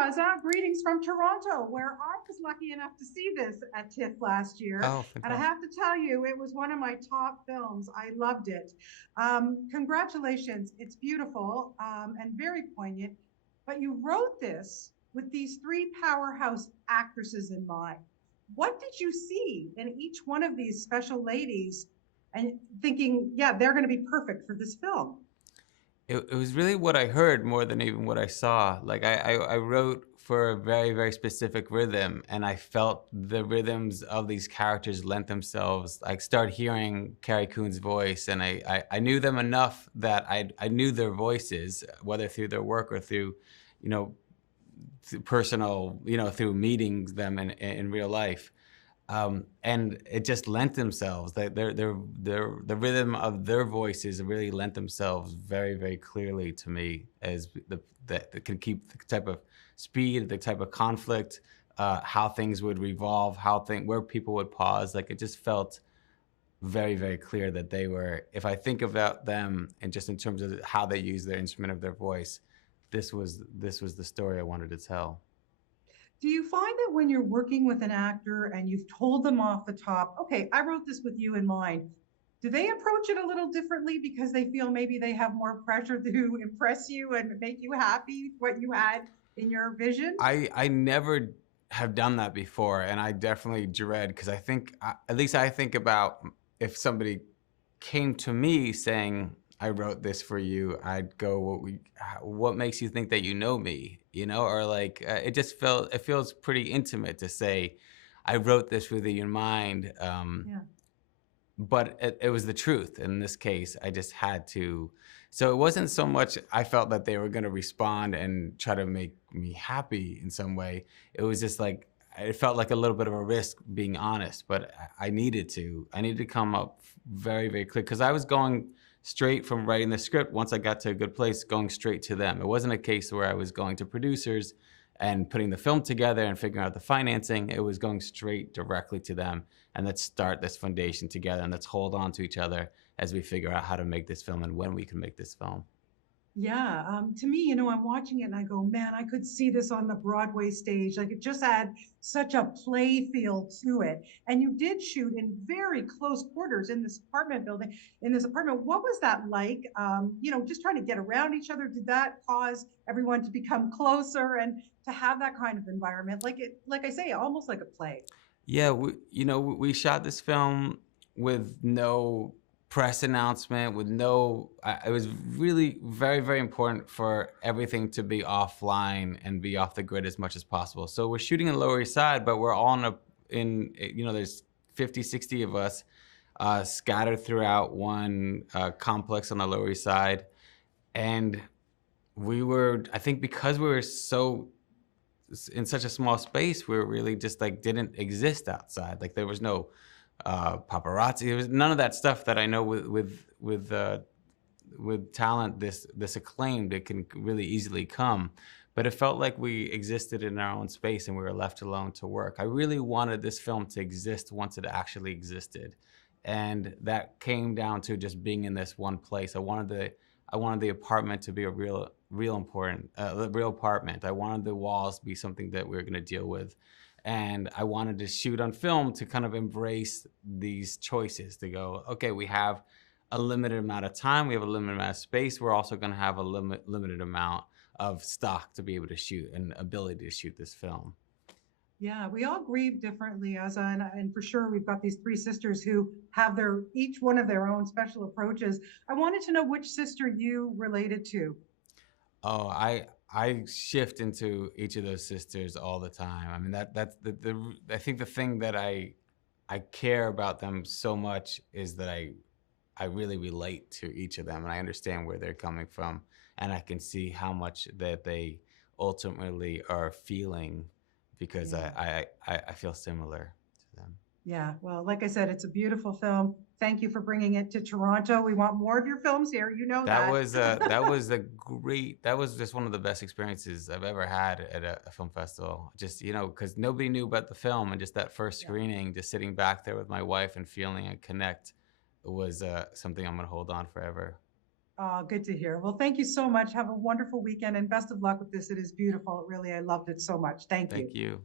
Aza. Greetings from Toronto, where I was lucky enough to see this at TIFF last year. Oh, And I fantastic. have to tell you, it was one of my top films. I loved it. Congratulations. It's beautiful and very poignant. But you wrote this with these three powerhouse actresses in mind. What did you see in each one of these special ladies and thinking, yeah, they're going to be perfect for this film? It was really what I heard more than even what I saw. Like I wrote for a very, very specific rhythm, and I felt the rhythms of these characters lent themselves. I started hearing Carrie Coon's voice, and I knew them enough that I knew their voices, whether through their work or through, you know, through personal, through meeting them in real life. And it just lent themselves. The rhythm of their voices really lent themselves very, very clearly to me as that could keep the type of speed, the type of conflict, how things would revolve, where people would pause. Like it just felt very, very clear that they were. If I think about them and just in terms of how they use their instrument of their voice, this was the story I wanted to tell. Do you find that when you're working with an actor and you've told them off the top, okay, I wrote this with you in mind, do they approach it a little differently because they feel maybe they have more pressure to impress you and make you happy with what you had in your vision? I never have done that before, and I definitely dread because at least I think about if somebody came to me saying, "I wrote this for you," I'd go, what makes you think that you know me?" Or like it feels pretty intimate to say, "I wrote this with you in mind." Yeah. But it was the truth. In this case, I just had to. So it wasn't so much I felt that they were going to respond and try to make me happy in some way. It was just like it felt like a little bit of a risk being honest, but I needed to. I needed to come up very, very clear because I was going straight from writing the script. Once I got to a good place, going straight to them. It wasn't a case where I was going to producers and putting the film together and figuring out the financing. It was going straight directly to them, and let's start this foundation together and let's hold on to each other as we figure out how to make this film and when we can make this film. Yeah, to me, I'm watching it and I go, man, I could see this on the Broadway stage. Like it just had such a play feel to it. And you did shoot in very close quarters in this apartment building, in this apartment. What was that like? Just trying to get around each other. Did that cause everyone to become closer and to have that kind of environment? Like I say, almost like a play. Yeah, we shot this film with no press announcement, with no. It was really very, very important for everything to be offline and be off the grid as much as possible. So we're shooting in Lower East Side, but we're all there's 50, 60 of us scattered throughout one complex on the Lower East Side, and I think because we were so in such a small space where it really just like didn't exist outside. Like there was no paparazzi. There was none of that stuff that I know with talent this acclaimed it can really easily come. But it felt like we existed in our own space and we were left alone to work. I really wanted this film to exist once it actually existed, and that came down to just being in this one place. I wanted the apartment to be a real important, real apartment. I wanted the walls to be something that we were going to deal with. And I wanted to shoot on film to kind of embrace these choices to go, okay, we have a limited amount of time, we have a limited amount of space. We're also going to have a limited amount of stock to be able to shoot and ability to shoot this film. Yeah, we all grieve differently, Asa, and for sure we've got these three sisters who have their each one of their own special approaches. I wanted to know which sister you related to. Oh, I shift into each of those sisters all the time. I mean that's the I think the thing that I care about them so much is that I really relate to each of them and I understand where they're coming from and I can see how much that they ultimately are feeling because Yeah. I feel similar to them. Yeah, well, like I said, it's a beautiful film. Thank you for bringing it to Toronto. We want more of your films here. You know That that. was that was just one of the best experiences I've ever had at a film festival. Just, because nobody knew about the film and just that first Yeah. screening, just sitting back there with my wife and feeling a connect was something I'm gonna hold on forever. Good to hear. Well, thank you so much. Have a wonderful weekend and best of luck with this. It is beautiful. It really, I loved it so much. Thank you. Thank you.